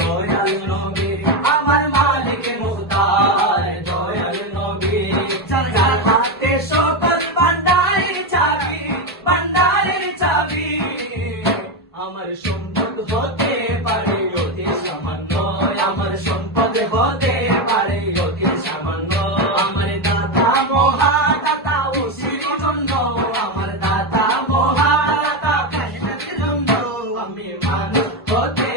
দয়াল নবী আমার মালিক মুখতার দয়াল নবী যার হাতে সকল ভান্ডারের চাবি আমার সম্পদ হতে পারে অতি সামান্য আমার সম্পদ হতে পারে অতি সামান্য আমার দাতা মহাদাতা ওসির জন্য আমার দাতা মহাদাতা কায়নাতের জন্য আমি মানুষ হতে